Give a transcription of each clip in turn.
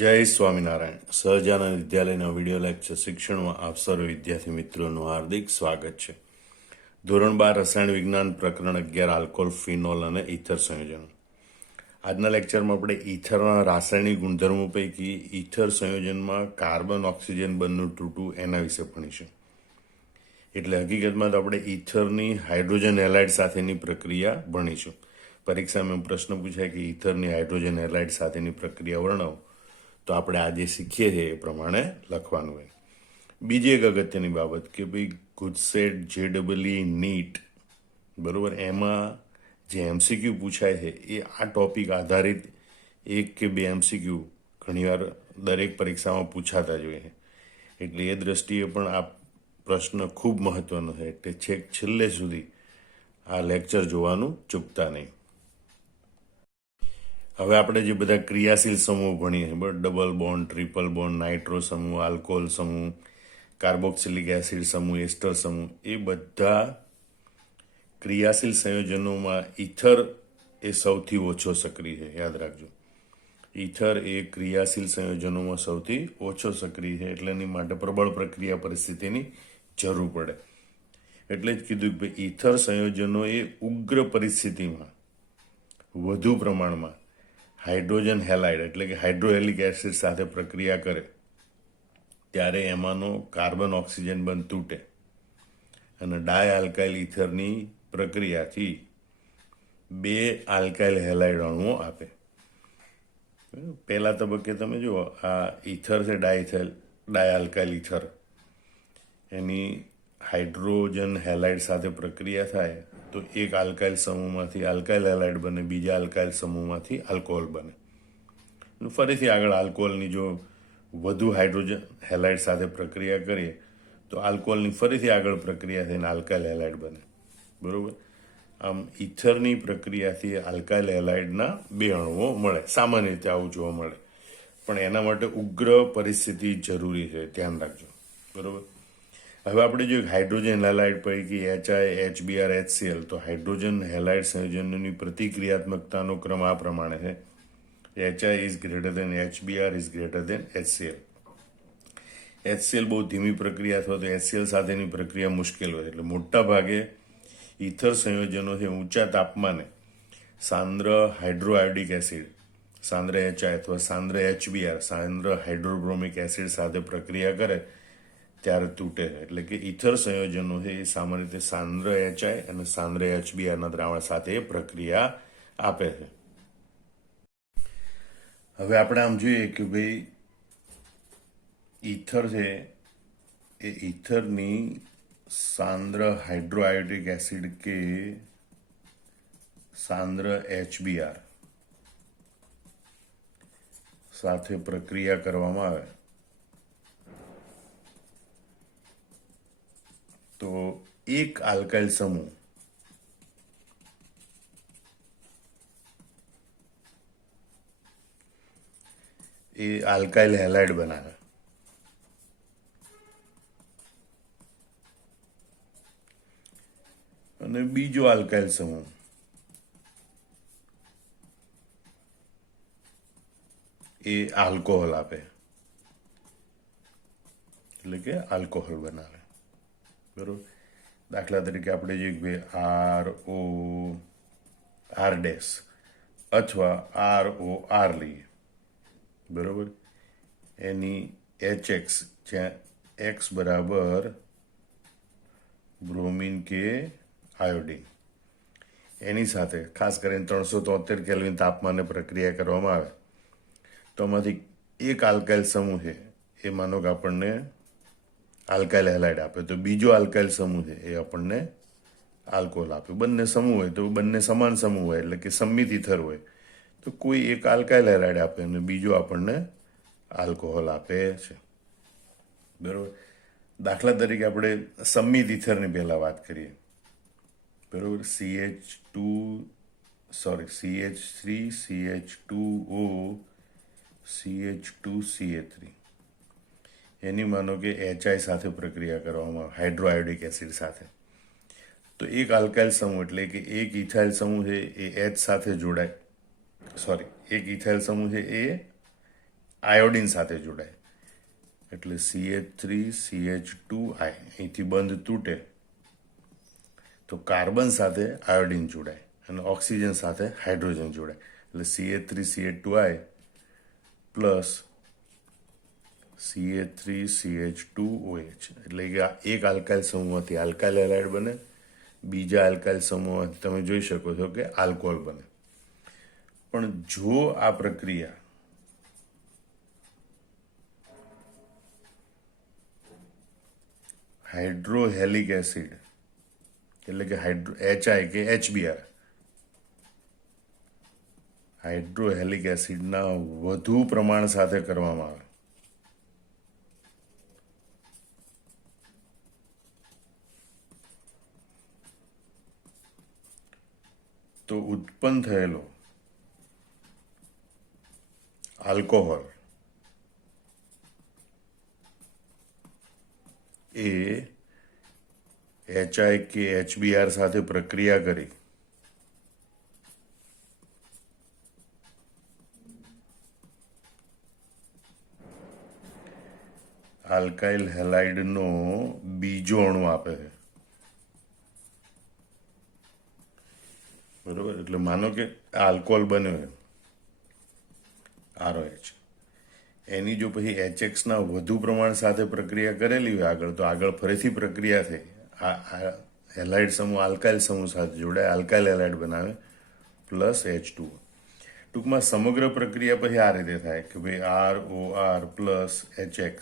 જય સ્વામિનારાયણ. સહજાનંદ વિદ્યાલયના video lecture શિક્ષણમાં આપ સર્વ વિદ્યાર્થી મિત્રોનું હાર્દિક સ્વાગત છે. ધોરણ 12 રસાયણ વિજ્ઞાન પ્રકરણ 11 આલ્કોહોલ, ફિનોલ અને ઇથર સંયોજનો. આજના લેક્ચરમાં આપણે ઇથરના રાસાયણિક ગુણધર્મો પૈકી ઇથર સંયોજનમાં કાર્બન ઓક્સિજન બંધનું તૂટવું એના વિશે ભણીશું. એટલે હકીકતમાં તો આપણે ઇથરની હાઇડ્રોજન હેલાઇડ સાથેની પ્રક્રિયા ભણીશું. પરીક્ષામાં પ્રશ્ન પૂછાય કે ઇથરની હાઇડ્રોજન હેલાઇડ સાથેની પ્રક્રિયા વર્ણવો, તો આપણે આજે શીખીએ છીએ એ પ્રમાણે લખવાનું હોય. બીજી એક અગત્યની બાબત કે ભાઈ ગુજસેટ, JEE, નીટ, બરાબર, એમાં જે MCQ પૂછાય છે એ આ ટોપિક આધારિત 1 કે 2 MCQ ઘણીવાર દરેક પરીક્ષામાં પૂછાતા જ હોય છે. એટલે એ દ્રષ્ટિએ પણ આ પ્રશ્ન ખૂબ મહત્વનો છે. એટલે છેક છેલ્લે સુધી આ લેક્ચર જોવાનું ચૂકતા નહીં. હવે આપણે જે બધા ક્રિયાશીલ સમૂહ ભણીએ છીએ, double bond, triple bond, nitro સમૂહ, આલ્કોહોલ સમૂહ, કાર્બોક્સિલિક એસિડ સમૂહ, એસ્ટર સમૂહ, એ બધા ક્રિયાશીલ સંયોજનોમાં ઇથર એ સૌથી ઓછો સક્રિય છે. યાદ રાખજો, ઇથર એ ક્રિયાશીલ સંયોજનોમાં સૌથી ઓછો સક્રિય છે. એટલે એની માટે પ્રબળ પ્રક્રિયા પરિસ્થિતિની જરૂર પડે. એટલે જ કીધું કે ઇથર સંયોજનો એ ઉગ્ર પરિસ્થિતિમાં વધુ પ્રમાણમાં હાઇડ્રોજન હેલાઇડ એટલે કે હાઇડ્રોહેલિક એસિડ સાથે પ્રક્રિયા કરે ત્યારે એમાંનો કાર્બન ઓક્સિજન બંધ તૂટે અને ડાય આલ્કાઇલ ઇથરની પ્રક્રિયાથી 2 આલ્કાઇલ હેલાઇડ અણુઓ આપે. પહેલા તબક્કે તમે જુઓ, આ ઇથર છે, ડાય આલ્કાઇલ ઇથર, એની હાઇડ્રોજન હેલાઇડ સાથે પ્રક્રિયા થાય તો એક આલ્કાઇલ સમૂહમાંથી આલ્કાઇલ હેલાઇડ બને, બીજા આલ્કાઇલ સમૂહમાંથી આલ્કોહોલ બને. ફરીથી આગળ આલ્કોહોલની જો વધુ હાઇડ્રોજન હેલાઇડ સાથે પ્રક્રિયા કરીએ તો આલ્કોહોલની ફરીથી આગળ પ્રક્રિયા થઈને આલ્કાઇલ હેલાઇડ બને. બરાબર. આમ ઇથરની પ્રક્રિયાથી આલ્કાઇલ હેલાઇડના 2 અણુઓ મળે. સામાન્ય રીતે આવું જોવા મળે, પણ એના માટે ઉગ્ર પરિસ્થિતિ જરૂરી છે, ધ્યાન રાખજો. બરાબર. હવે આપણે જો હાઇડ્રોજન હેલાઇડ પૈકી HI, HBr, HCl, તો હાઇડ્રોજન હેલાઇડ સંયોજનોની પ્રતિક્રિયાત્મકતાનો ક્રમ આ પ્રમાણે છે. HI is greater than HBr is greater than HCl. HCl બહુ ધીમી પ્રક્રિયા અથવા તો HCl સાથેની પ્રક્રિયા મુશ્કેલ હોય. એટલે મોટા ભાગે ઇથર સંયોજનો છે ઊંચા તાપમાને સાંદ્ર હાઇડ્રોઆયોડિક એસિડ, સાંદ્ર HI અથવા સાંદ્ર HBr, સાંદ્ર હાઇડ્રોબ્રોમિક એસિડ સાથે પ્રક્રિયા કરે ત્યારે તૂટે છે. એટલે કે ઇથર સંયોજનો છે એ સામાન્ય રીતે સાંદ્ર HI અને સાંદ્ર HBrના દ્રાવણ સાથે પ્રક્રિયા આપે છે. હવે આપણે આમ જોઈએ કે ભાઈ ઇથર છે એ ઇથરની સાંદ્ર હાઇડ્રોઆયોડિક એસિડ કે સાંદ્ર HBr સાથે પ્રક્રિયા કરવામાં આવે તો એક આલ્કાઇલ સમૂહ એ આલ્કાઇલ હેલાઇડ બનાવે અને બીજો આલ્કાઇલ સમૂહ એ આલ્કોહોલ આપે, એટલે કે આલ્કોહોલ બનાવે. બરોબર. દાખલા તરીકે આપણે જે RO R ડેશ અથવા ROR લઈએ, બરોબર, એની HX જ્યાં X બરાબર બ્રોમિન કે આયોડિન, એની સાથે ખાસ કરીને 373 કેલ્વિન તાપમાને પ્રક્રિયા કરવામાં આવે તો આમાંથી એક આલ્કાઇલ સમૂહ છે એ માનો કે આપણને આલ્કાઇલ હેલાઇડ આપે, તો બીજો આલ્કાઇલ સમૂહ છે એ આપણને આલ્કોહોલ આપે. બંને સમૂહ હોય તો બંને સમાન સમૂહ હોય એટલે કે સંમિત ઇથર હોય તો કોઈ એક આલ્કાઇલ હેલાઇડ આપે અને બીજો આપણને આલ્કોહોલ આપે છે. બરાબર. દાખલા તરીકે આપણે સંમિત ઇથરની પહેલાં વાત કરીએ. બરાબર. CH3, CH2O, CH2CA3, એની માનો કે HI સાથે પ્રક્રિયા કરવામાં આવે હાઇડ્રોઆયોડિક એસિડ સાથે, તો એક આલ્કાઇલ સમૂહ એટલે કે એક ઇથાઇલ સમૂહ છે એ H સાથે જોડાય, એક ઇથાઇલ સમૂહ છે એ આયોડિન સાથે જોડાય એટલે CH3CH2I અહીંથી બંધ તૂટે તો કાર્બન સાથે આયોડિન જોડાય અને ઓક્સિજન સાથે હાઇડ્રોજન જોડાય એટલે CH3CH2I પ્લસ CH3CH2OH એટલે કે આ એક આલ્કાઇલ સમૂહમાંથી આલ્કાઇલ હેલાઇડ બને, બીજા આલ્કાઇલ સમૂહમાંથી તમે જોઈ શકો છો કે આલ્કોહોલ બને. પણ જો આ પ્રક્રિયા હાઇડ્રોહેલિક એસિડ એટલે કે HI કે HBr હાઇડ્રોહેલિક એસિડના વધુ પ્રમાણ સાથે કરવામાં આવે તો ઉત્પન્ન થયેલો આલ્કોહોલ એ HI કે HBr સાથે પ્રક્રિયા કરી આલ્કાઇલ હેલાઇડનો બીજો અણુ આપે છે. બરોબર, એટલે માનો કે આલ્કોહોલ બન્યો છે ROH, એની જો પછી HX ના વધુ પ્રમાણ સાથે પ્રક્રિયા કરેલી હોય આગળ, તો આગળ ફરીથી પ્રક્રિયા થઈ આ હેલાઇડ સમૂહ આલ્કાઇલ સમૂહ સાથે જોડાય, આલ્કાઇલ હેલાઇડ બનાવે પ્લસ H2O. ટૂંકમાં સમગ્ર પ્રક્રિયા પછી આ રીતે થાય કે ભાઈ ROR પ્લસ HX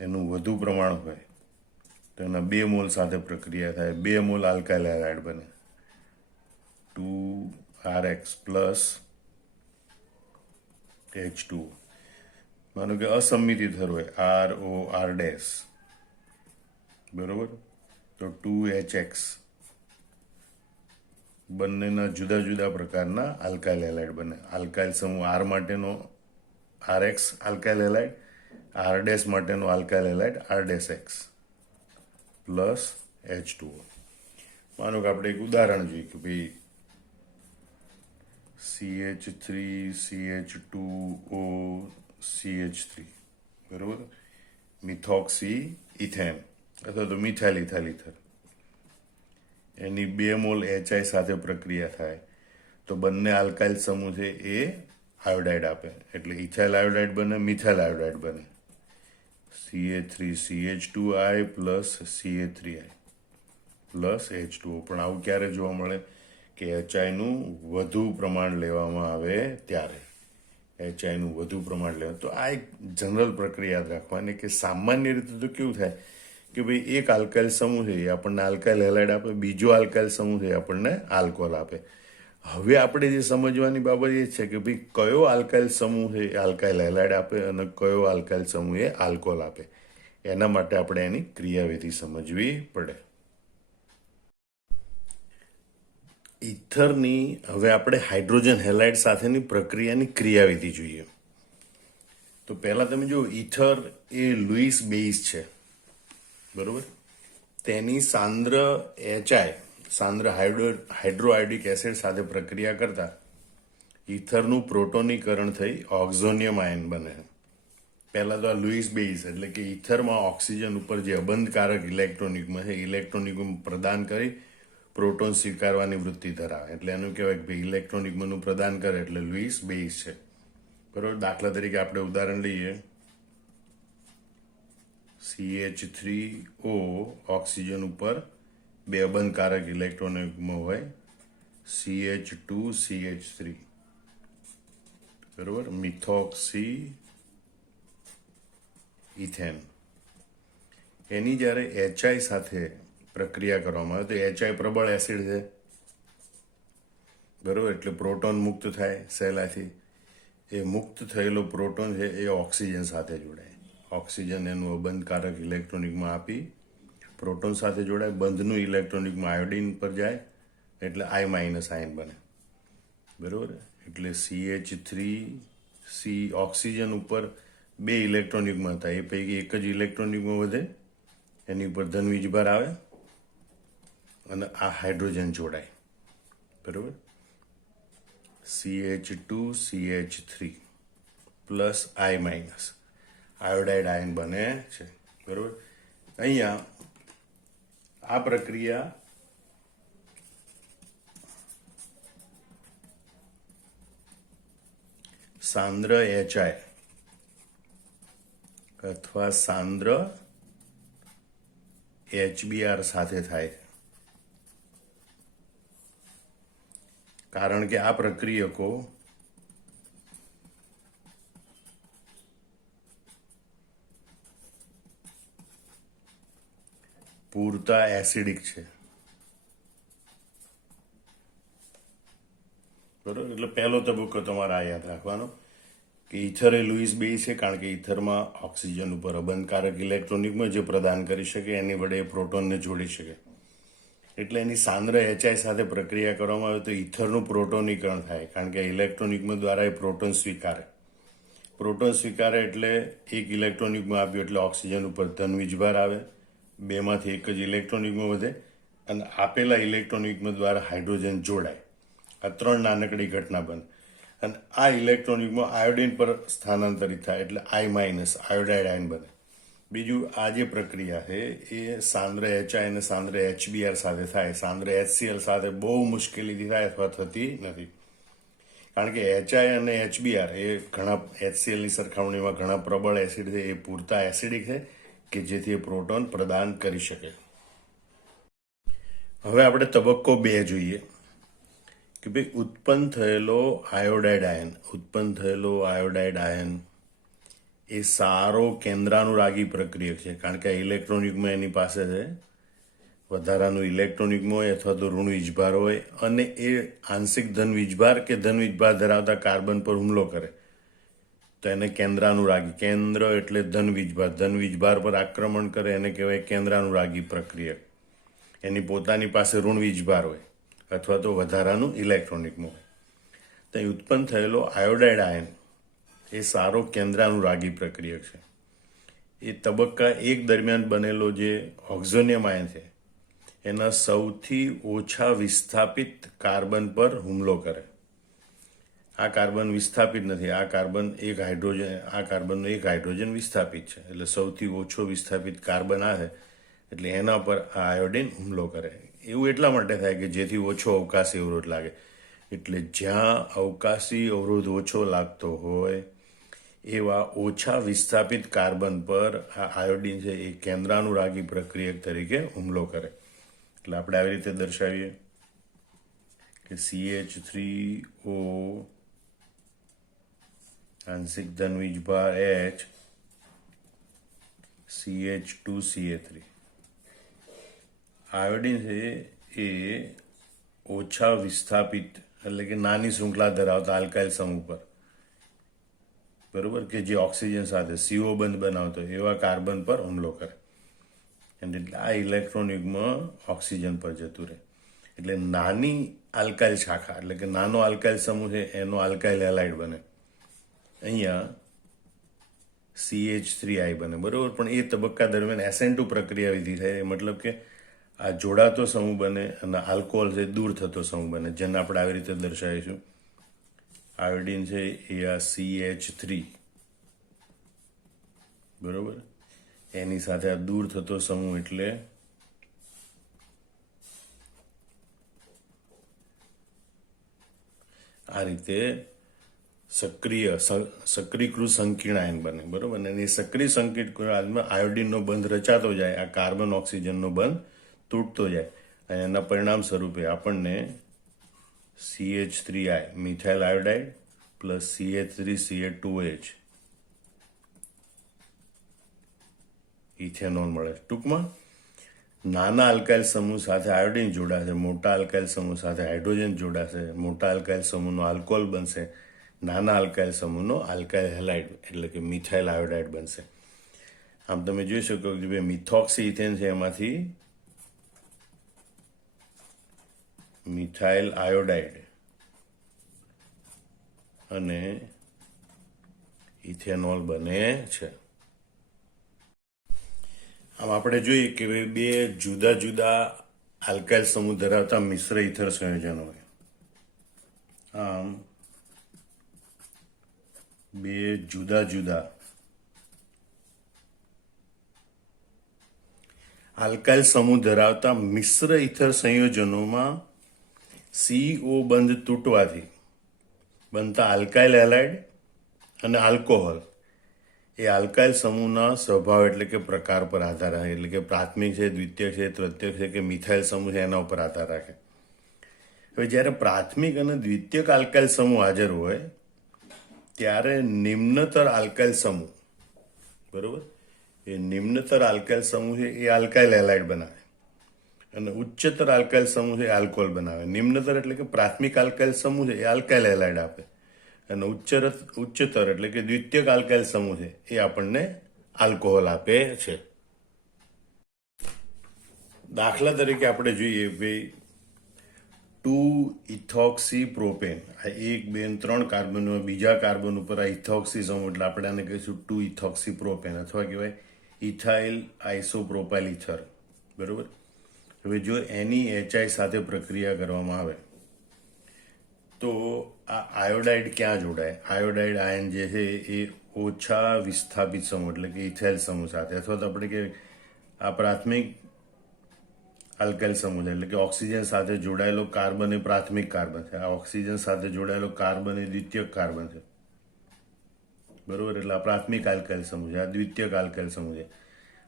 એનું વધુ પ્રમાણ હોય તો એના 2 મોલ સાથે પ્રક્રિયા થાય, 2 મોલ આલ્કાઇલ હેલાઇડ બને, 2RX પ્લસ H2O. માનો કે અસમિતિ થર હોય ROR ડેશ, બરોબર, તો 2HX બંનેના જુદા જુદા પ્રકારના આલ્કાઇલ હેલાઇડ બને. આલ્કાઇલ સમૂહ R માટેનો RX alkyl halide, R dash માટેનો alkyl halide R dash X plus H2O. માનો કે આપણે એક ઉદાહરણ જોઈએ કે ભાઈ CH3CH2O CH3, બરોબર, મિથોક્સી ઇથેન અથવા તો મિથાઇલ ઇથાઇલ ઇથર, એની 2 મોલ HI સાથે પ્રક્રિયા થાય તો બંને આલ્કાઇલ સમૂહ છે એ આયોડાઇડ આપે એટલે ઇથાઇલ આયોડાઇડ બને, મિથાઇલ આયોડાઇડ બને, CH3CH2I plus CH3I plus H2O. પણ આવું ક્યારે જોવા મળે કે HIનું વધુ પ્રમાણ લેવામાં આવે ત્યારે, HIનું વધુ પ્રમાણ લેવા. તો આ એક જનરલ પ્રક્રિયા યાદ રાખવાની કે સામાન્ય રીતે તો કેવું થાય કે ભાઈ એક આલ્કાઇલ સમૂહ છે એ આપણને આલ્કાઇલ હેલાઇડ આપે, બીજો આલ્કાઇલ સમૂહ છે એ આપણને આલ્કોહોલ આપે. હવે આપણે જે સમજવાની બાબત એ છે કે ભાઈ કયો આલ્કાઇલ સમૂહ છે એ આલ્કાઇલ હેલાઇડ આપે અને કયો આલ્કાઇલ સમૂહ એ આલ્કોહોલ આપે. એના માટે આપણે એની ક્રિયાવિધિ સમજવી પડે. ઇથરની હવે આપણે હાઇડ્રોજન હેલાઇડ સાથેની પ્રક્રિયાની ક્રિયાવિધિ જોઈએ. તો પહેલા તમે જુઓ, ઇથર એ લુઈસ બેઝ છે, બરોબર, તેની સાંદ્ર HI સાંદ્ર હાઇડ્રોઆયોડિક એસિડ સાથે પ્રક્રિયા કરતા ઇથરનું પ્રોટોનીકરણ થઈ ઓક્ઝોનિયમ આયન બને. પહેલા તો આ લુઈસ બેઝ એટલે કે ઇથરમાં ઓક્સિજન ઉપર જે અબંધકારક ઇલેક્ટ્રોન યુગ્મ છે ઇલેક્ટ્રોન યુગ્મ પ્રદાન કરી પ્રોટોન સ્વીકારવાની વૃત્તિ ધરાવે એટલે એનું કહેવાય કે ભાઈ ઇલેક્ટ્રોન યુગ્મનું પ્રદાન કરે એટલે લુઈસ બેઝ છે, બરોબર. દાખલા તરીકે આપણે ઉદાહરણ લઈએ, CH3O ઓક્સિજન ઉપર 2 અબંધકારક ઇલેક્ટ્રોન યુગ્મ હોય, CH2CH3, બરોબર, મિથોક્સી ઇથેન. એની જ્યારે HI સાથે પ્રક્રિયા કરવામાં આવે તો HI પ્રબળ એસિડ છે, બરોબર, એટલે પ્રોટોન મુક્ત થાય સહેલાથી. એ મુક્ત થયેલો પ્રોટોન છે એ ઓક્સિજન સાથે જોડાય, ઓક્સિજન એનું અબંધકારક ઇલેક્ટ્રોન યુગ્મ આપી પ્રોટોન સાથે જોડાય, બંધનું ઇલેક્ટ્રોન યુગ્મ આયોડિન પર જાય એટલે I- આયન બને, બરોબર. એટલે CH3C ઓક્સિજન ઉપર 2 ઇલેક્ટ્રોન યુગ્મ હતા એ પૈકી એક જ ઇલેક્ટ્રોન યુગ્મ વધે, એની ઉપર ધન વીજભાર આવે અને આ હાઇડ્રોજન જોડાય, બરોબર, CH2CH3 પ્લસ આઈ માઇનસ આયોડાઇડ આયન બને છે. બરોબર. અહીંયા આ પ્રક્રિયા સાંદ્ર HI અથવા સાંદ્ર HBr સાથે થાય છે, કારણ કે આ પ્રક્રિયકો પૂરતા એસિડિક છે. બરોબર. એટલે પહેલો તબક્કો તમારે આ યાદ રાખવાનો કે ઇથર એ લુઈસ બેઝ છે, કારણ કે ઇથરમાં ઓક્સિજન ઉપર અબંધકારક ઇલેક્ટ્રોનિકમાં જે પ્રદાન કરી શકે એની વડે એ પ્રોટોનને જોડી શકે. એટલે એની સાંદ્ર HI સાથે પ્રક્રિયા કરવામાં આવે તો ઇથરનું પ્રોટોનીકરણ થાય, કારણ કે ઇલેક્ટ્રોનિકમાં દ્વારા એ પ્રોટોન સ્વીકારે. પ્રોટોન સ્વીકારે એટલે એક ઇલેક્ટ્રોનિકમાં આપ્યું એટલે ઓક્સિજન ઉપર ધન વીજભાર આવે, બેમાંથી એક જ ઇલેક્ટ્રોનિકમાં વધે અને આપેલા ઇલેક્ટ્રોનિકમાં દ્વારા હાઇડ્રોજન જોડાય. આ 3 નાનકડી ઘટના બને અને આ ઇલેક્ટ્રોનિકમાં આયોડિન પર સ્થાનાંતરિત થાય એટલે આઈ માઇનસ આયોડાઇડ આયન બને. બીજું, આ જે પ્રક્રિયા છે એ સાંદ્ર HI અને સાંદ્ર HBr સાથે થાય. સાંદ્ર HCl સાથે બહુ મુશ્કેલીથી થાય અથવા થતી નથી, કારણ કે HI અને HBr એ ઘણા HClની સરખામણીમાં ઘણા પ્રબળ એસિડ છે, એ પૂરતા એસિડિક છે કે જેથી એ પ્રોટોન પ્રદાન કરી શકે. હવે આપણે તબક્કો 2 જોઈએ કે ભાઈ ઉત્પન્ન થયેલો આયોડાઇડ આયન એ સારો કેન્દ્રાનુરાગી પ્રક્રિયક છે, કારણ કે ઇલેક્ટ્રોનિકમાં એની પાસે છે વધારાનું ઇલેક્ટ્રોનિકમાં હોય અથવા તો ઋણ વીજભાર હોય અને એ આંશિક ધન વીજભાર કે ધન વીજભાર ધરાવતા કાર્બન પર હુમલો કરે તો એને કેન્દ્રાનુરાગી, કેન્દ્ર એટલે ધન વીજભાર પર આક્રમણ કરે એને કહેવાય કેન્દ્રાનુરાગી પ્રક્રિયક. એની પોતાની પાસે ઋણ વીજભાર હોય અથવા તો વધારાનું ઇલેક્ટ્રોનિકમાં હોય. તો ઉત્પન્ન થયેલો આયોડાઇડ આયન એ સારો કેન્દ્રાનુરાગી પ્રક્રિયક છે. એ તબક્કા 1 દરમિયાન બનેલો જે ઓક્ઝોનિયમ આયન છે એના સૌથી ઓછા વિસ્થાપિત કાર્બન પર હુમલો કરે. આ કાર્બન વિસ્થાપિત નથી, આ કાર્બનનો એક હાઇડ્રોજન વિસ્થાપિત છે, એટલે સૌથી ઓછો વિસ્થાપિત કાર્બન આ છે એટલે એના પર આ આયોડિન હુમલો કરે. એવું એટલા માટે થાય કે જેથી ઓછો અવકાશી અવરોધ લાગે. એટલે જ્યાં અવકાશી અવરોધ ઓછો લાગતો હોય એવા ઓછા વિસ્થાપિત કાર્બન પર આ આયોડિન છે એ કેન્દ્રાનુરાગી પ્રક્રિયક તરીકે હુમલો કરે. એટલે આપણે આવી રીતે દર્શાવીએ કે CH3O આંશિક ધન વીજભાર H CH2CA3. આયોડિન છે એ ઓછા વિસ્થાપિત એટલે કે નાની શૃંખલા ધરાવતા આલ્કાઇલ સમૂહ પર, બરોબર, કે જે ઓક્સિજન સાથે CO બંધ બનાવતો એવા કાર્બન પર હુમલો કરે. એટલે આ ઇલેક્ટ્રોનિકમાં ઓક્સિજન પર જતું રહે. એટલે નાની આલ્કાઇલ શાખા એટલે કે નાનો આલ્કાઇલ સમૂહ છે એનો આલ્કાઇલ હેલાઇડ બને. અહીંયા CH3I બને. બરોબર. પણ એ તબક્કા દરમિયાન SN2 પ્રક્રિયા વિધિ થાય, મતલબ કે આ જોડાતો સમૂહ બને અને આલ્કોહોલ છે દૂર થતો સમૂહ બને, જેને આપણે આવી રીતે દર્શાવીશું. આયોડિન છે એ આ CH3, બરોબર, એની સાથે આ દૂર થતો સમૂહ એટલે આ રીતે સક્રિયકૃત સંકીર્ણ આયન બને. બરોબર. અને એ સક્રિય સંકીર્ણ આયનમાં આયોડિનનો બંધ રચાતો જાય, આ કાર્બન ઓક્સિજનનો બંધ તૂટતો જાય અને એના પરિણામ સ્વરૂપે આપણને CH3I methyl iodide plus CH3CH2OH ethanol મળે. ટૂંકમાં નાના આલ્કાઇલ સમૂહ સાથે આયોડિન જોડાશે, મોટા આલ્કાઇલ સમૂહ સાથે હાઇડ્રોજન જોડાશે, મોટા આલ્કાઇલ સમૂહનો આલ્કોહોલ બનશે, નાના આલ્કાઇલ સમૂહનો આલ્કાઇલ હેલાઇડ એટલે કે મિથાઇલ આયોડાઇડ બનશે. આમ તમે જોઈ શકો કે ભાઈ મિથોક્સી ઇથેન છે એમાંથી મિથાઇલ આયોડાઇડ અને ઇથેનોલ બને છે. આમ આપણે જોઈએ કે બે જુદા જુદા આલ્કાઇલ સમૂહ ધરાવતા મિશ્ર ઇથર સંયોજનો હોય. આમ બે જુદા જુદા આલ્કાઇલ સમૂહ ધરાવતા મિશ્ર ઇથર સંયોજનોમાં CO બંધ તૂટવાથી બનતા આલ્કાઇલ હેલાઇડ અને આલ્કોહોલ એ આલ્કાઇલ સમૂહના સ્વભાવ એટલે કે પ્રકાર પર આધાર રાખે, એટલે કે પ્રાથમિક છે, દ્વિતીયક છે, તૃતીયક છે કે મિથાઇલ સમૂહ છે એના ઉપર આધાર રાખે. હવે જ્યારે પ્રાથમિક અને દ્વિતીયક આલ્કાઇલ સમૂહ હાજર હોય ત્યારે નિમ્નતર આલ્કાઇલ સમૂહ, બરોબર, એ નિમ્નતર આલ્કાઇલ સમૂહ છે એ આલ્કાઇલ હેલાઇડ બનાવે અને ઉચ્ચતર આલ્કાઇલ સમૂહ છે એ આલ્કોહોલ બનાવે. નિમ્નતર એટલે કે પ્રાથમિક આલ્કાઇલ સમૂહ છે એ આલ્કાઇલ હેલાઇડ આપે અને ઉચ્ચતર એટલે કે દ્વિતીયક આલ્કાઇલ સમૂહ છે એ આપણને આલ્કોહોલ આપે છે. દાખલા તરીકે આપણે જોઈએ ભાઈ 2 ઇથોક્સી પ્રોપેન, આ 1, 2, 3 કાર્બન, બીજા કાર્બન ઉપર આ ઇથોક્સી સમૂહ એટલે આપણે આને કહીશું 2 ઇથોક્સી પ્રોપેન અથવા કહેવાય ઇથાઇલ આઇસોપ્રોપાઇલ ઇથર, બરોબર. હવે જો એની HI સાથે પ્રક્રિયા કરવામાં આવે તો આ આયોડાઇડ ક્યાં જોડાય? આયોડાઇડ આયન જે છે એ ઓછા વિસ્થાપિત સમૂહ એટલે કે ઇથાઇલ સમૂહ સાથે, અથવા તો આપણે કે આ પ્રાથમિક આલ્કાઇલ સમૂહ એટલે કે ઓક્સિજન સાથે જોડાયેલો કાર્બન એ પ્રાથમિક કાર્બન છે, આ ઓક્સિજન સાથે જોડાયેલો કાર્બન એ દ્વિતીયક કાર્બન છે, બરોબર. એટલે આ પ્રાથમિક આલ્કાઇલ સમૂહ છે, આ દ્વિતીયક આલ્કાઇલ સમૂહ છે.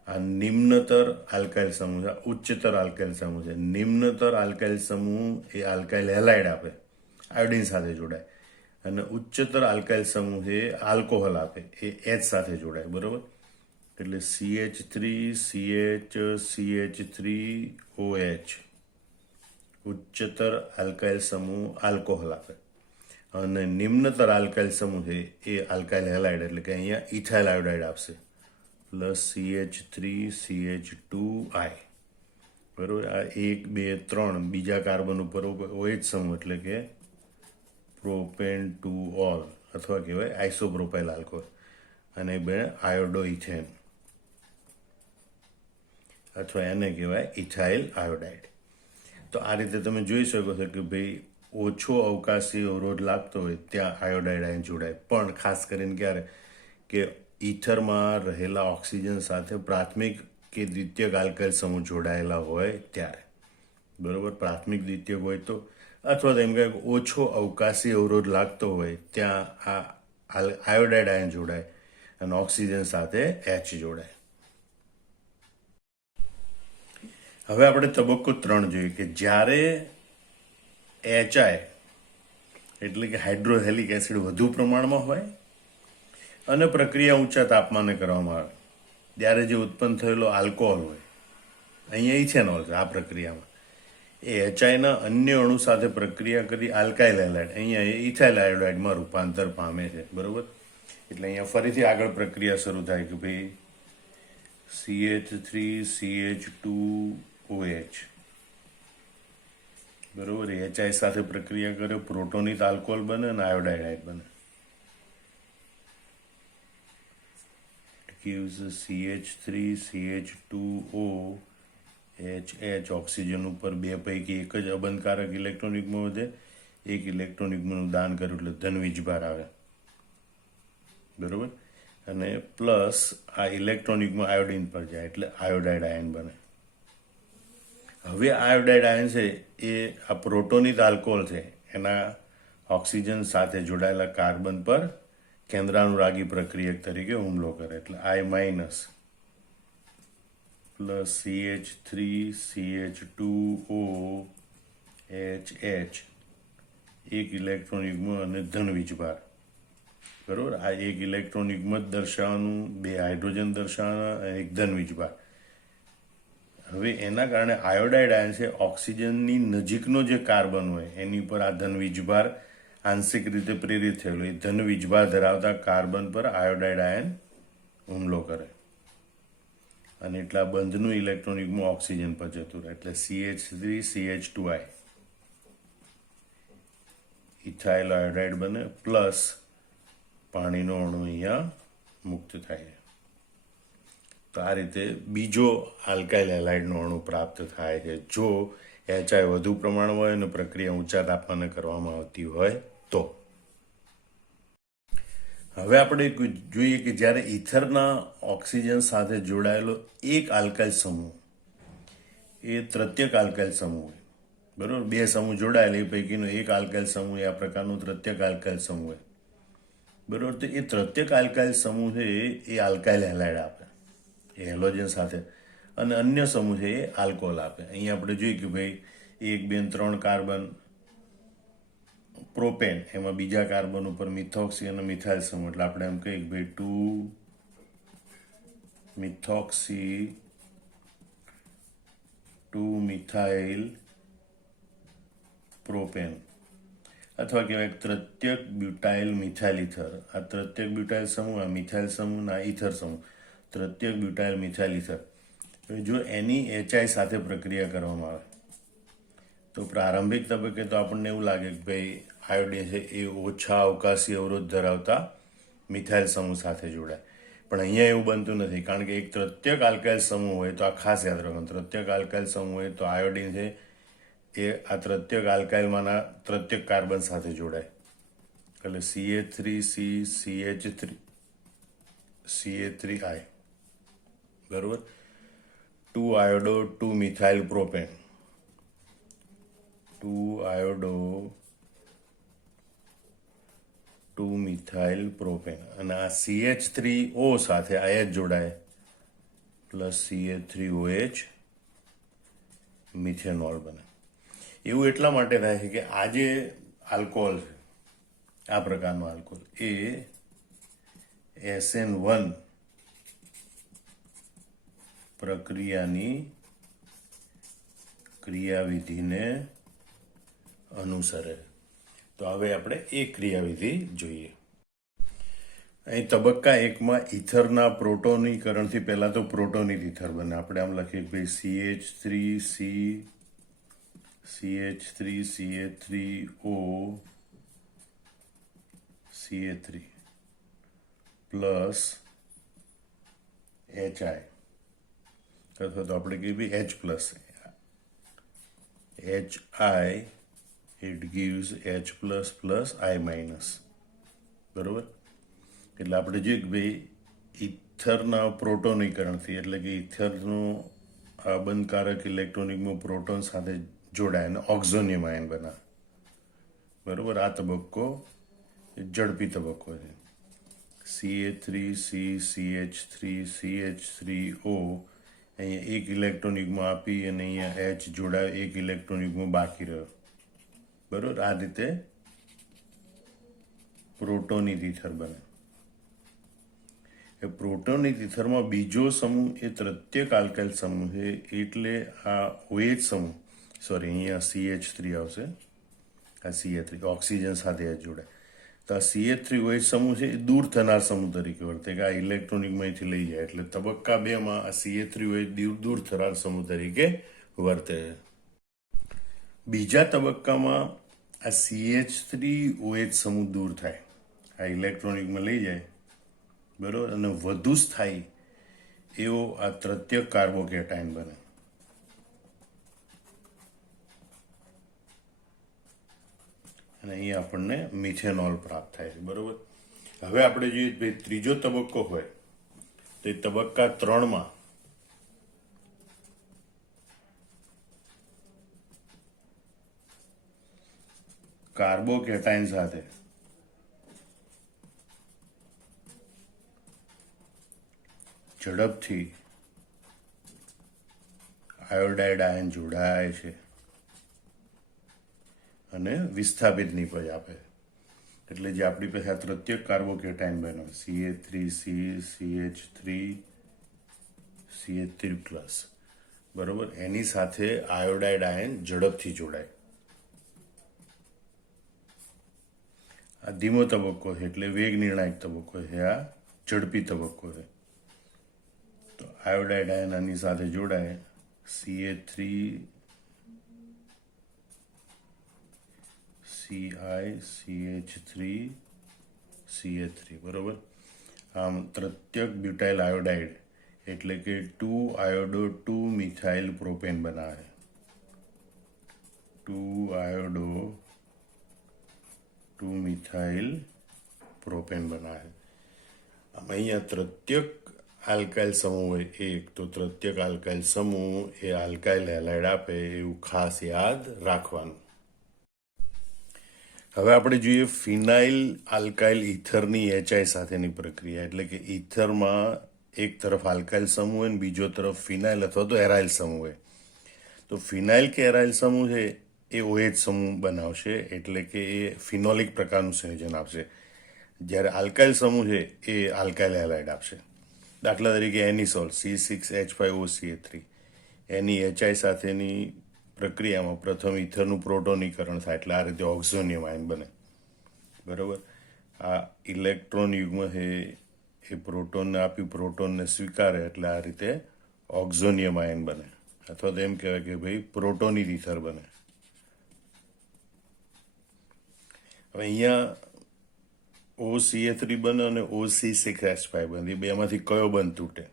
આ નિમ્નતર આલ્કાઇલ સમૂહ છે, ઉચ્ચતર આલ્કાઇલ સમૂહ છે. નિમ્નતર આલ્કાઇલ સમૂહ એ આલ્કાઇલ હેલાઇડ આપે, આયોડિન સાથે જોડાય, અને ઉચ્ચતર આલ્કાઇલ સમૂહ એ આલ્કોહોલ આપે, એ H સાથે જોડાય, બરોબર. એટલે CH3CH3OH ઉચ્ચતર આલ્કાઇલ સમૂહ આલ્કોહોલ આપે અને નિમ્નતર આલ્કાઇલ સમૂહ છે એ આલ્કાઇલ હેલાઇડ એટલે કે અહીંયા ઇથાઇલ આયોડાઇડ આપશે પ્લસ CH3CH2I, બરોબર. આ 1, 2, 3 બીજા કાર્બન ઉપર OH સમૂહ એટલે કે પ્રોપેન ટુ ઓલ અથવા કહેવાય આઇસોપ્રોપાઇલ આલ્કોહોલ અને બે આયોડોઇથેન અથવા એને કહેવાય ઇથાઇલ આયોડાઇડ. તો આ રીતે તમે જોઈ શકો છો કે ભાઈ ઓછો અવકાશી અવરોધ લાગતો હોય ત્યાં આયોડાઇડ આયન જોડાય, પણ ખાસ કરીને ક્યારે કે ઇથરમાં રહેલા ઓક્સિજન સાથે પ્રાથમિક કે દ્વિતીયક આલ્કાઇલ સમૂહ જોડાયેલા હોય ત્યારે, બરોબર. પ્રાથમિક દ્વિતીયક હોય તો, અથવા તો એમ કહે ઓછો અવકાશી અવરોધ લાગતો હોય ત્યાં આ આયોડાઇડ આયન જોડાય અને ઓક્સિજન સાથે H જોડાય. હવે આપણે તબક્કો 3 જોઈએ કે જ્યારે HI એટલે કે હાઇડ્રોહેલિક એસિડ વધુ પ્રમાણમાં હોય અને પ્રક્રિયા ઊંચા તાપમાને કરવામાં આવે ત્યારે જે ઉત્પન્ન થયેલો આલ્કોહોલ હોય, અહીંયા ઇથેનોલ છે આ પ્રક્રિયામાં, એ HIના અન્ય અણુ સાથે પ્રક્રિયા કરી આલ્કાઇલ હેલાઇડ, અહીંયા એ ઇથાઇલ આયોડાઇડમાં રૂપાંતર પામે છે, બરોબર. એટલે અહીંયા ફરીથી આગળ પ્રક્રિયા શરૂ થાય કે ભાઈ CH3CH2OH, બરોબર, HI સાથે પ્રક્રિયા કરે, પ્રોટોનિક આલ્કોહોલ બને અને આયોડાઇડ બને. gives CH3CH2OH ઓક્સિજન ઉપર 2 પૈકી એક જ અબંધકારક ઇલેક્ટ્રોન યુગ્મ વધે, એક ઇલેક્ટ્રોન યુગ્મનું દાન કર્યું એટલે ધન વીજભાર આવે, બરોબર. અને પ્લસ આ ઇલેક્ટ્રોન યુગ્મ આયોડિન પર જાય એટલે આયોડાઇડ આયન બને. હવે આયોડાઇડ આયન છે એ આ પ્રોટોનિક આલ્કોહોલ છે એના ઓક્સિજન સાથે જોડાયેલા કાર્બન પર કેન્દ્રાનુરાગી પ્રક્રિયક તરીકે હુમલો કરે એટલે I- પ્લસ CH3CH2OH એક ઇલેક્ટ્રોન યુગ્મ અને ધન વીજભાર, બરોબર. આ એક ઇલેક્ટ્રોન યુગ્મ જ દર્શાવવાનું, 2 હાઇડ્રોજન દર્શાવવાના, એક ધન વીજભાર. હવે એના કારણે આયોડાઇડ આયન છે ઓક્સિજનની નજીકનો જે કાર્બન હોય એની ઉપર આ ધન વીજભાર આંશિક રીતે પ્રેરિત થયેલો, એ ધન વીજભાર ધરાવતા કાર્બન પર આયોડાઇડ આયન હુમલો કરે અને એટલા બંધનું ઇલેક્ટ્રોન યુગ્મ ઓક્સિજન પર જતું રહે એટલે CH3CH2I ઇથાઇલ આયોડાઇડ બને પ્લસ પાણીનો અણુ અહીંયા મુક્ત થાય. તો આ રીતે બીજો આલ્કાઇલ હેલાઇડનો અણુ પ્રાપ્ત થાય છે જો HI વધુ પ્રમાણમાં હોય અને પ્રક્રિયા ઊંચા તાપમાને કરવામાં આવતી હોય તો. હવે આપણે જોઈએ કે જ્યારે ઇથરના ઓક્સિજન સાથે જોડાયેલો એક આલ્કાઇલ સમૂહ એ તૃતીયક આલ્કાઇલ સમૂહ હોય, બરોબર. બે સમૂહ જોડાયેલા એ પૈકીનો એક આલ્કાઇલ સમૂહ એ આ પ્રકારનો તૃતીયક આલ્કાઇલ સમૂહ હોય, બરોબર. તો એ તૃતીયક આલ્કાઇલ સમૂહ છે એ આલ્કાઇલ હેલાઇડ આપે, એ હેલોજન સાથે, અને અન્ય સમૂહ છે એ આલ્કોહોલ આપે. અહીંયા આપણે જોઈએ કે ભાઈ 1, 2, 3 કાર્બન પ્રોપેન, એમાં બીજા કાર્બન ઉપર મિથોક્સી અને મિથાઇલ સમૂહ, એટલે આપણે એમ કહીએ કે ભાઈ 2 મિથોક્સી 2 મિથાઇલ પ્રોપેન, અથવા કહેવાય તૃતીયક બ્યુટાઇલ મિથાઇલ ઇથર. આ તૃતીયક બ્યુટાઇલ સમૂહ, આ મિથાઇલ સમૂહ, આ ઇથર સમૂહ, તૃતીયક બ્યુટાઇલ મિથાઇલ ઇથર. જો એની HI સાથે પ્રક્રિયા કરવામાં આવે તો પ્રારંભિક તબક્કે તો આપણને એવું લાગે કે ભાઈ આયોડિન છે એ ઓછા અવકાશી અવરોધ ધરાવતા મિથાઇલ સમૂહ સાથે જોડાય, પણ અહીંયા એવું બનતું નથી. કારણ કે એક તૃતીયક આલ્કાઇલ સમૂહ હોય તો આ ખાસ યાદ રાખવાનું, તૃતીયક આલ્કાઇલ સમૂહ હોય તો આયોડિન છે એ આ તૃતીયક આલ્કાઇલમાંના તૃતીયક કાર્બન સાથે જોડાય, એટલે CH3CCH3 બરોબર. 2 iodo 2 methyl propane, 2 iodo 2 methyl propane, અને આ CH3O સાથે આ H જોડાય પ્લસ CH3OH મિથેનોલ બને. એવું એટલા માટે થાય છે કે આ જે આલ્કોહોલ છે, આ પ્રકારનો આલ્કોહોલ એ SN1 પ્રક્રિયાની ક્રિયાવિધિને અનુસરે. તો હવે આપણે એ ક્રિયાવિધિ જોઈએ. અહીં તબક્કા 1માં ઇથરના પ્રોટોનીકરણથી પહેલા તો પ્રોટોનિક ઇથર બને. આપણે આમ લખીએ ભાઈ CH3CH3CH3O CH3 પ્લસ HI, અથવા તો આપણે કહીએ ભાઈ H plus HI, it gives H plus plus I minus, બરોબર. એટલે આપણે જોઈએ કે ભાઈ ઇથરના પ્રોટોનીકરણથી, એટલે કે ઇથરનો આ બંધકારક ઇલેક્ટ્રોનિકમાં પ્રોટોન સાથે જોડાય અને ઓક્ઝોનિયમ આયન બનાવે, બરોબર. આ તબક્કો ઝડપી તબક્કો છે. CH3CCH3CH3O અહીંયા એક ઇલેક્ટ્રોનિકમાં આપી અને અહીંયા H જોડાય, એક ઇલેક્ટ્રોનિકમાં બાકી રહ્યો, બરોબર. આ રીતે પ્રોટોનિક ઇથર બને. એ પ્રોટોનિક ઇથરમાં બીજો સમૂહ એ તૃતીયક આલ્કાઇલ સમૂહ છે, એટલે આ OH સમૂહ, સોરી અહીંયા CH3 આવશે, આ CH3 ઓક્સિજન સાથે જોડાય તો આ CH3OH સમૂહ છે એ દૂર થનાર સમૂહ તરીકે વર્તે, કે આ ઇલેક્ટ્રોનિકમાંથી લઈ જાય, એટલે તબક્કા 2માં આ CH3OH દૂર થનાર સમૂહ તરીકે વર્તે. બીજા તબક્કામાં આ CH3OH સમૂહ દૂર થાય, આ ઇલેક્ટ્રોનિકમાં લઈ જાય, બરોબર, અને વધુ સ્થાયી એવો આ તૃતીયક કાર્બોકેટાયન બને. અને અહીંયા આપણને મિથેનોલ પ્રાપ્ત થાય છે, બરોબર. હવે આપણે જોઈએ ત્રીજો તબક્કો હોય તો એ તબક્કા 3માં કાર્બોકેટાયન સાથે ઝડપથી આયોડાઇડ આયન જોડાય છે અને વિસ્થાપિત નિપજ આપે. એટલે જે આપણી પાસે આ તૃતીયક કાર્બોકેટાયન બન્યો CH3CH3 બરોબર, એની સાથે આયોડાઇડ આયન ઝડપથી જોડાય. આ ધીમો તબક્કો છે, એટલે વેગ નિર્ણાયક તબક્કો છે, આ ઝડપી તબક્કો છે. તો આયોડાઇડ આયન આની સાથે જોડાય, CH3CH3 બરોબર. આમ તૃતીયક બ્યુટાઇલ આયોડાઇડ એટલે કે 2 આયોડો 2 મિથાઇલ પ્રોપેન બનાવે, 2 આયોડો 2 મિથાઇલ પ્રોપેન બનાવે. અહીંયા તૃતીયક આલ્કાઇલ સમૂહ હોય એક, તો તૃતીયક આલ્કાઇલ સમૂહ એ આલ્કાઇલ હેલાઇડ આપે એવું ખાસ યાદ રાખવાનું. હવે આપણે જોઈએ ફિનાઇલ આલ્કાઇલ ઇથરની એચઆઈ સાથેની પ્રક્રિયા. એટલે કે ઇથરમાં એક તરફ આલ્કાઇલ સમૂહ હોય ને બીજો તરફ ફિનાઇલ અથવા તો એરાઇલ સમૂહ હોય. તો ફિનાઇલ કે એરાઇલ સમૂહ છે એ OH સમૂહ બનાવશે, એટલે કે એ ફિનોલિક પ્રકારનું સંયોજન આપશે. જ્યારે આલ્કાઇલ સમૂહ છે એ આલ્કાઇલ હેલાઇડ આપશે. દાખલા તરીકે એનિસોલ C6H5OCH3 એની એચઆઈ સાથેની પ્રક્રિયામાં પ્રથમ ઇથરનું પ્રોટોનીકરણ થાય, એટલે આ રીતે ઓક્ઝોનિયમ આયન બને. બરાબર. આ ઇલેક્ટ્રોન યુગ્મ છે એ પ્રોટોનને આપી પ્રોટોનને સ્વીકારે, એટલે આ રીતે ઓક્ઝોનિયમ આયન બને, અથવા તો એમ કહેવાય કે ભાઈ પ્રોટોનિક ઇથર બને. હવે અહીંયા OCH3 બને અને OC6H5 બને. એ બેમાંથી કયો બંધ તૂટે?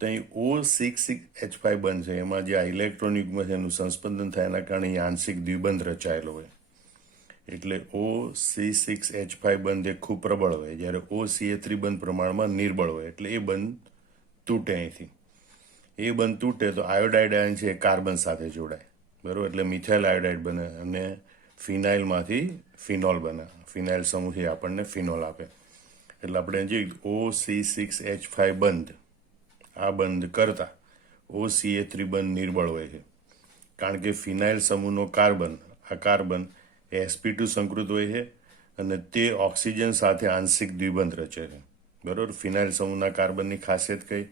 તો અહીં O6H5 બનશે. એમાં જે આ ઇલેક્ટ્રોન યુગ્મ છે એનું સંસ્પંદન થાય, એના કારણે અહીં આંશિક દ્વિબંધ રચાયેલો હોય. એટલે OC6H5 બંધ એ ખૂબ પ્રબળ હોય, જ્યારે OCH3 બંધ પ્રમાણમાં નિર્બળ હોય. એટલે એ બંધ તૂટે અહીંથી. એ બંધ તૂટે તો આયોડાઇડ આયન છે એ કાર્બન સાથે જોડાય. બરાબર. એટલે મિથાઇલ આયોડાઇડ બને અને ફિનાઇલમાંથી ફિનોલ બને. ફિનાઇલ સમૂહથી આપણને ફિનોલ આપે. એટલે આપણે જોઈએ OC6H5 બંધ, આ બંધ કરતા OCH3 બંધ નિર્બળ હોય છે, કારણ કે ફિનાઇલ સમૂહનો કાર્બન, આ કાર્બન એ sp2 સંકૃત હોય છે અને તે ઓક્સિજન સાથે આંશિક દ્વિબંધ રચે છે. બરાબર. ફિનાઇલ સમૂહના કાર્બનની ખાસિયત કઈ?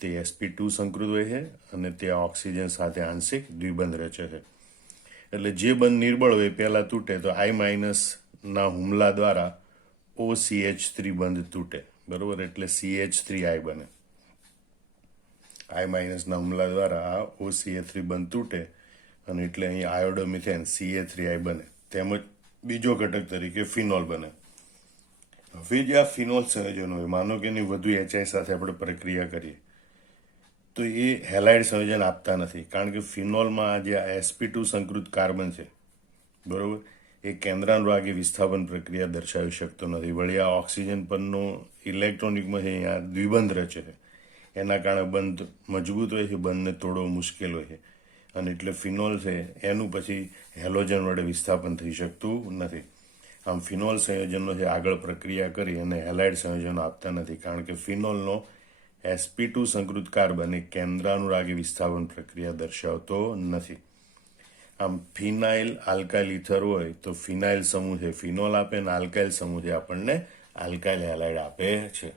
તે sp2 સંકૃત હોય છે અને તે ઓક્સિજન સાથે આંશિક દ્વિબંધ રચે છે. એટલે જે બંધ નિર્બળ હોય પહેલા તૂટે, તો I- ના હુમલા દ્વારા OCH3 બંધ તૂટે. બરોબર. એટલે CH3I બને. I- ના હુમલા દ્વારા આ OCH3 બંધ તૂટે અને એટલે અહીં આયોડોમિથેન CH3I બને. તેમજ બીજો ઘટક તરીકે ફિનોલ બને. હવે જે આ ફિનોલ સંયોજન હોય, માનો કે એની વધુ એચઆઈ સાથે આપણે પ્રક્રિયા કરીએ તો એ હેલાઇડ સંયોજન આપતા નથી, કારણ કે ફિનોલમાં આ જે sp2 સંકૃત કાર્બન છે, બરોબર, એ કેન્દ્રાનુરાગી વિસ્થાપન પ્રક્રિયા દર્શાવી શકતો નથી. વળી આ ઓક્સિજન પરનો ઇલેક્ટ્રોન યુગ્મ છે અહીંયા દ્વિબંધ રચે છે, એના કારણે બંધ મજબૂત હોય છે, બંધને તોડવો મુશ્કેલ હોય છે, અને એટલે ફિનોલ છે એનું પછી હેલોજન વડે વિસ્થાપન થઈ શકતું નથી. આમ ફિનોલ સંયોજનો છે આગળ પ્રક્રિયા કરી અને હેલાઇડ સંયોજનો આપતા નથી, કારણ કે ફિનોલનો sp2 સંકૃત કાર્બન એ કેન્દ્રાનુરાગી વિસ્થાપન પ્રક્રિયા દર્શાવતો નથી. આમ ફિનાઇલ આલ્કાઇલ ઇથર હોય તો ફિનાઇલ સમૂહ છે ફિનોલ આપે અને આલ્કાઇલ સમૂહ છે આપણને આલ્કાઇલ હેલાઇડ આપે છે.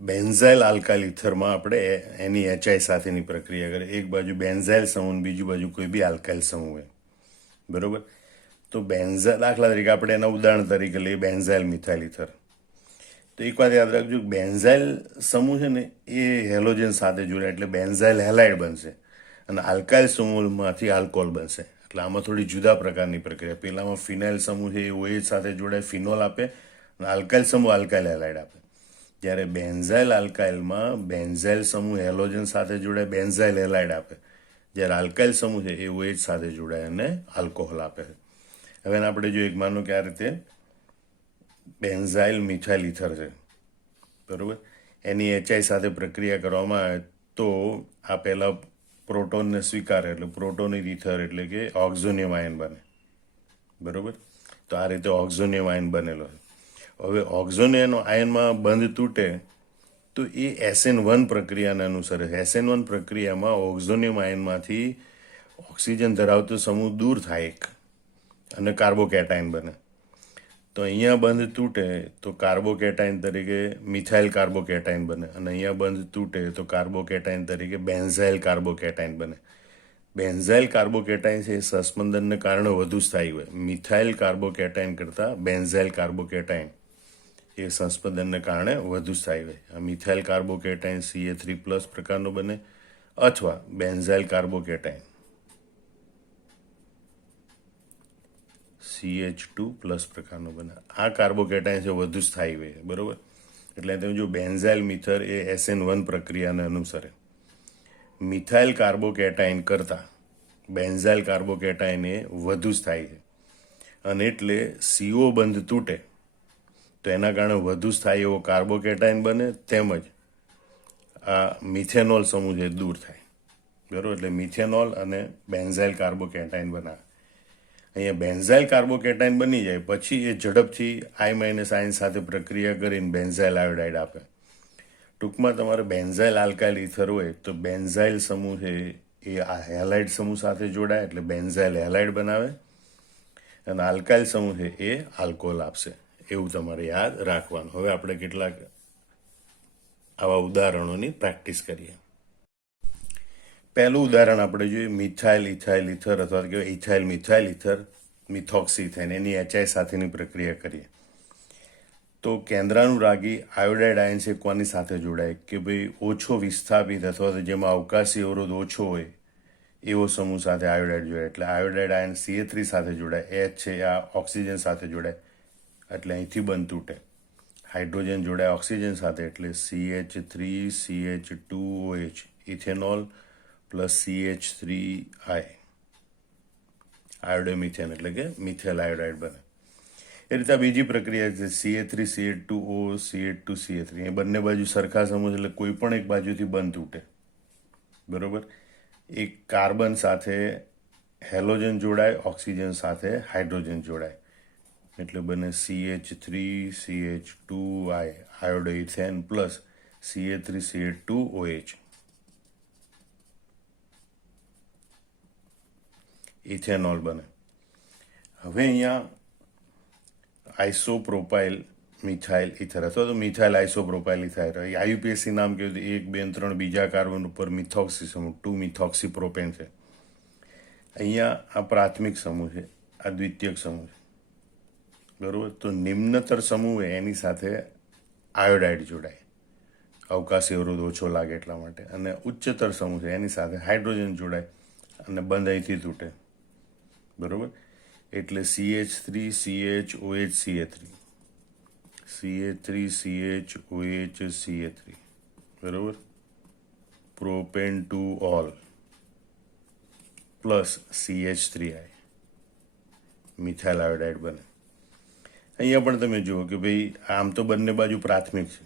બેન્ઝાઇલ આલ્કાઇલ ઇથરમાં આપણે એની એચઆઈ સાથેની પ્રક્રિયા કરીએ. એક બાજુ બેન્ઝાઇલ સમૂહ, બીજી બાજુ કોઈ બી આલ્કાઇલ સમૂહ હોય. બરોબર. તો બેન્ઝાઇલ, દાખલા તરીકે આપણે એના ઉદાહરણ તરીકે લઈએ બેન્ઝાઇલ મિથાઇલ ઇથર. તો એક વાત યાદ રાખજો, બેન્ઝાઇલ સમૂહ છે ને એ હેલોજન સાથે જોડાય એટલે બેન્ઝાઇલ હેલાઇડ બનશે અને આલ્કાઇલ સમૂહમાંથી આલ્કોહોલ બનશે. એટલે આમાં થોડી જુદા પ્રકારની પ્રક્રિયા. પેલામાં ફિનાઇલ સમૂહ છે એ OH સાથે જોડાય ફિનોલ આપે અને આલ્કાઇલ સમૂહ આલ્કાઇલ હેલાઇડ આપે. જ્યારે બેન્ઝાઇલ આલ્કાઇલમાં બેન્ઝાઇલ સમૂહ હેલોજન સાથે જોડાય બેન્ઝાઇલ હેલાઇડ આપે, જ્યારે આલ્કાઇલ સમૂહ છે એ OH સાથે જોડાય અને આલ્કોહોલ આપે છે. હવે આપણે જો એક માનો કે આ રીતે બેન્ઝાઇલ મિથાઇલ ઇથર છે, બરોબર, એની એચઆઈ સાથે પ્રક્રિયા કરવામાં આવે તો આ પહેલા પ્રોટોનને સ્વીકારે એટલે પ્રોટોનિક ઇથર એટલે કે ઓક્ઝોનિયમ આયન બને. બરોબર. તો આ રીતે ઓક્ઝોનિયમ આયન બનેલો છે. હવે ઓક્ઝોનિયમ આયનમાં બંધ તૂટે તો એ SN1 પ્રક્રિયાને અનુસરે છે. SN1 પ્રક્રિયામાં ઓક્ઝોનિયમ આયનમાંથી ઓક્સિજન ધરાવતો સમૂહ દૂર થાય એક અને કાર્બોકેટાયન બને. તો અહીંયા બંધ તૂટે તો કાર્બોકેટાયન તરીકે મિથાઇલ કાર્બોકેટાયન બને અને અહીંયા બંધ તૂટે તો કાર્બોકેટાયન તરીકે બેન્ઝાઇલ કાર્બોકેટાયન બને. બેન્ઝાઇલ કાર્બોકેટાયન છે એ સસ્પંદનને કારણે વધુ સ્થાયી હોય. મિથાઇલ કાર્બોકેટાયન કરતાં બેન્ઝાઇલ કાર્બોકેટાયન એ સંસ્પંદનને કારણે વધુ સ્થાયી હોય. આ મિથાઇલ કાર્બોકેટાયન CH3+ પ્રકારનો બને અથવા બેન્ઝાઇલ કાર્બોકેટાયન CH2+ પ્રકારનો બને. આ કાર્બોકેટાયન છે વધુ સ્થાયી હોય. બરોબર. એટલે તમે જો બેન્ઝાઇલ મિથર એ SN1 પ્રક્રિયાને અનુસરે. મિથાઇલ કાર્બોકેટાયન કરતાં બેન્ઝાઇલ કાર્બોકેટાયન એ વધુ સ્થાયી છે અને એટલે CO બંધ તૂટે તો એના કારણે વધુ સ્થાયી એવો કાર્બોકેટાઇન બને, તેમજ આ મિથેનોલ સમૂહ છે દૂર થાય. બરાબર, એટલે મિથેનોલ અને બેન્ઝાઇલ કાર્બોકેટાઇન બનાવે. અહીંયા બેન્ઝાઇલ કાર્બોકેટાઇન બની જાય પછી એ ઝડપથી I- આયન સાથે પ્રક્રિયા કરીને બેન્ઝાઇલ આયોડાઇડ આપે. ટૂંકમાં તમારે બેન્ઝાઇલ આલ્કાઇલ ઇથર હોય તો બેન્ઝાઇલ સમૂહ છે એ આ હેલાઇડ સમૂહ સાથે જોડાય એટલે બેન્ઝાઇલ હેલાઇડ બનાવે, અને આલ્કાઇલ સમૂહ છે એ આલ્કોહોલ આપશે. એવું તમારે યાદ રાખવાનું. હવે આપણે કેટલાક આવા ઉદાહરણોની પ્રેક્ટિસ કરીએ. પહેલું ઉદાહરણ આપણે જોઈએ મિથાઇલ ઇથાઇલ ઇથર અથવા તો કહેવાય ઇથાઇલ મિથાઇલ ઇથર મિથોક્સીથેન, એની HI સાથેની પ્રક્રિયા કરીએ. તો કેન્દ્રાનુરાગી આયોડાઇડ આયન છે કોની સાથે જોડાય કે ભાઈ ઓછો વિસ્થાપિત અથવા તો જેમાં અવકાશી અવરોધ ઓછો હોય એવો સમૂહ સાથે આયોડાઇડ જોડાય. એટલે આયોડાઇડ આયન CH3 સાથે જોડાય, H છે આ ઓક્સિજન સાથે જોડાય એટલે અહીંથી બંધ તૂટે. હાઇડ્રોજન જોડાય ઓક્સિજન સાથે એટલે CH3 CH2OH ethanol plus CH3I આયોડોમિથેન એટલે કે મિથેલ આયોડાઇડ બને. એ રીતે બીજી પ્રક્રિયા છે CH3 CH2O CH2 CH3. એ બંને બાજુ સરખા સમૂહ એટલે કોઈ પણ એક બાજુથી બંધ તૂટે. બરોબર, એક કાર્બન સાથે હેલોજન જોડાય, ઓક્સિજન સાથે હાઇડ્રોજન જોડાય એટલે બને CH3 CH2I આયોડોઇથેન plus CH3 CH2OH ethanol બને. હવે અહીંયા આઇસોપ્રોપાઇલ મિથાઇલ ઇથર અથવા તો મિથાઇલ આઇસોપ્રોપાઇલ ઇથાઇલ, IUPAC નામ કહ્યું 1 2 3 બીજા કાર્બન ઉપર મિથોક્સી સમૂહ 2 મિથોક્સી પ્રોપેન છે. અહીંયા આ પ્રાથમિક સમૂહ છે, આ દ્વિતીયક સમૂહ છે. બરોબર, તો નિમ્નતર સમૂહ એની સાથે આયોડાઇડ જોડાય, અવકાશી અવરોધ ઓછો લાગે એટલા માટે, અને ઉચ્ચતર સમૂહ છે એની સાથે હાઇડ્રોજન જોડાય અને બંધ અહીંથી તૂટે. બરોબર, એટલે CH3 CHOH CH3 CH3 CHOH CH3 બરોબર, propane to all plus CH3I methyl iodide બને. અહીંયા પણ તમે જુઓ કે ભાઈ આમ તો બંને બાજુ પ્રાથમિક છે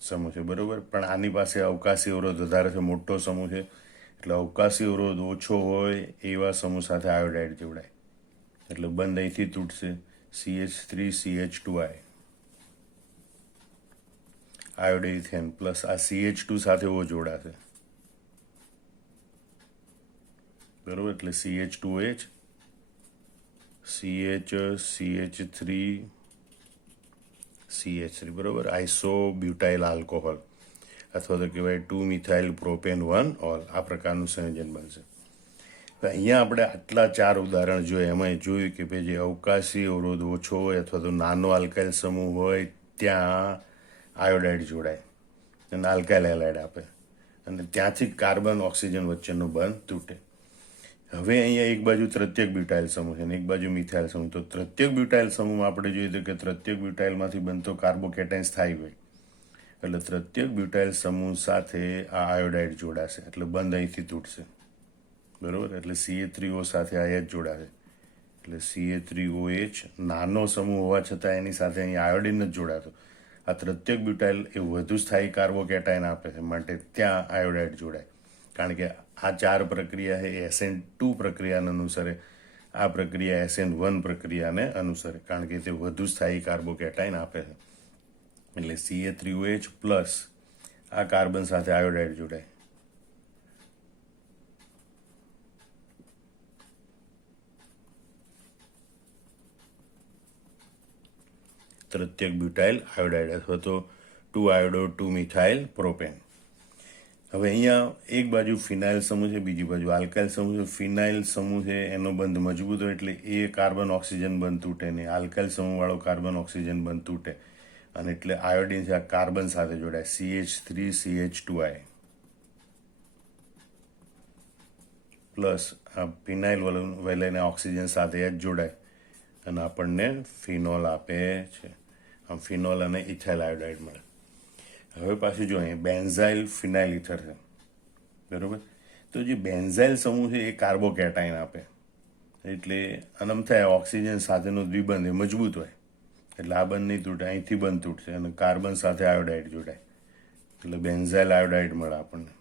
સમૂહ છે બરોબર, પણ આની પાસે અવકાશી અવરોધ વધારે છે, મોટો સમૂહ છે એટલે અવકાશી અવરોધ ઓછો હોય એવા સમૂહ સાથે આયોડાઇડ જોડાય એટલે બંધ અહીંથી તૂટશે CH3 CH2I આયોડોઇથેન પ્લસ આ CH2 સાથે ઓ જોડાશે. બરોબર, એટલે CH2OH CH3 CH3 બરોબર, આઇસોબ્યુટાઇલ આલ્કોહોલ અથવા તો કહેવાય 2 મિથાઇલ પ્રોપેન 1 ઓલ, આ પ્રકારનું સંયોજન બનશે. તો અહીંયા આપણે આટલા 4 ઉદાહરણ જોઈએ, એમાં જોયું કે ભાઈ જે અવકાશી અવરોધ ઓછો હોય અથવા તો નાનો આલ્કાઇલ સમૂહ હોય ત્યાં આયોડાઇડ જોડાય અને આલ્કાઇલ હેલાઇડ આપે અને ત્યાંથી કાર્બન ઓક્સિજન વચ્ચેનો બંધ તૂટે. હવે અહીંયા એક બાજુ તૃતીયક બ્યુટાઇલ સમૂહ છે અને એક બાજુ મિથાઇલ સમૂહ. તો તૃતીયક બ્યુટાઇલ સમૂહમાં આપણે જોઈએ તો કે તૃતીયક બ્યુટાઇલમાંથી બનતો કાર્બોકેટાઇન સ્થાયી હોય એટલે તૃતીયક બ્યુટાઇલ સમૂહ સાથે આ આયોડાઇડ જોડાશે એટલે બંધ અહીંથી તૂટશે. બરોબર, એટલે CH3O સાથે આ H જોડાશે એટલે CH3OH નાનો સમૂહ હોવા છતાં એની સાથે અહીં આયોડિન જ જોડાતો. આ તૃતીયક બ્યુટાઇલ એ વધુ સ્થાયી કાર્બોકેટાઇન આપે છે માટે ત્યાં આયોડાઇડ જોડાય. કારણ કે આ 4 પ્રક્રિયા છે SN2 પ્રક્રિયાને અનુસરે, આ પ્રક્રિયા SN1 પ્રક્રિયાને અનુસરે કારણ કે તે વધુ સ્થાયી કાર્બોકેટાઇન આપે છે. એટલે CH3OH પ્લસ આ કાર્બન સાથે આયોડાઇડ જોડાય. તૃતીયક બ્યુટાઇલ આયોડાઇડ અથવા તો 2 આયોડો 2 મિથાઇલ પ્રોપેન. હવે અહીંયા એક બાજુ ફિનાઇલ સમૂહ છે, બીજી બાજુ આલ્કાઇલ સમૂહ છે. ફિનાઇલ સમૂહ છે એનો બંધ મજબૂત હોય એટલે એ કાર્બન ઓક્સિજન બંધ તૂટે નહીં, આલ્કાઇલ સમૂહવાળો કાર્બન ઓક્સિજન બંધ તૂટે અને એટલે આયોડિન છે આ કાર્બન સાથે જોડાય CH3 CH2I પ્લસ આ ફિનાઇલ વેલેન ઓક્સિજન સાથે જ જોડાય અને આપણને ફિનોલ આપે છે. આમ ફિનોલ અને ઇથાઇલ આયોડાઇડ મળે. હવે પાછું જો અહીં બેન્ઝાઇલ ફિનાઇલ ઇથર છે બરોબર, તો જે બેન્ઝાઇલ સમૂહ છે એ કાર્બોકેટાઇન આપે એટલે અનમ થાય ઓક્સિજન સાથેનો દ્વિબંધ એ મજબૂત હોય એટલે આ બંધ નહીં તૂટે, અહીંથી બંધ તૂટશે અને કાર્બન સાથે આયોડાઇડ જોડાય એટલે બેન્ઝાઇલ આયોડાઇડ મળે આપણને,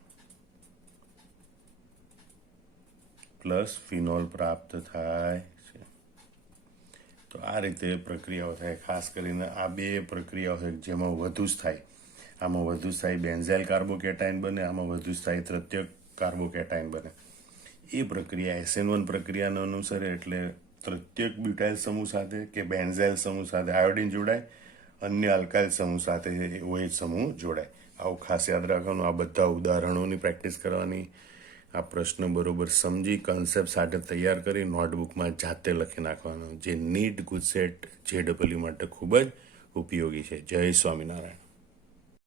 પ્લસ ફિનોલ પ્રાપ્ત થાય છે. તો આ રીતે પ્રક્રિયાઓ થાય. ખાસ કરીને આ બે પ્રક્રિયાઓ છે જેમાં વધુ સ્થાયી, આમાં વધુ સ્થાયી બેન્ઝાઇલ કાર્બોકેટાઇન બને, આમાં વધુ સ્થાયી તૃતીયક કાર્બોકેટાઇન બને. એ પ્રક્રિયા SN1 પ્રક્રિયાને અનુસરે એટલે તૃતીયક બ્યુટાઇલ સમૂહ સાથે કે બેન્ઝાઇલ સમૂહ સાથે આયોડિન જોડાય, અન્ય અલ્કાઇલ સમૂહ સાથે OH સમૂહ જોડાય. આવું ખાસ યાદ રાખવાનું. આ બધા ઉદાહરણોની પ્રેક્ટિસ કરવાની, આ પ્રશ્ન બરોબર સમજી કન્સેપ્ટ સાથે તૈયાર કરી નોટબુકમાં જાતે લખી નાખવાનો, જે નીટ, ગુજસેટ, JEE માટે ખૂબ જ ઉપયોગી છે. જય સ્વામિનારાયણ.